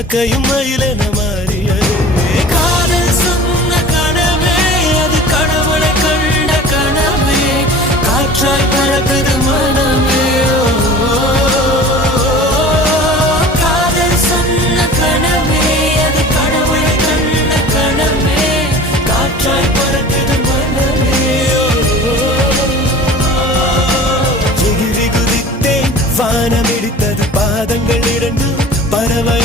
காக்கையும் மயிலென மாறியது. காதல் சொன்ன கனவே அது கடவுளை கண்ட கனவே, காற்றாய் பறக்குது மனமே. காதல் சொன்ன கனவே அது கடவுளை கண்ட கனவே, காற்றாய் பறக்குது மனமே. எகிரி குதித்தேன், வானம் இடித்தது பாதங்கள் இரண்டு, பறவை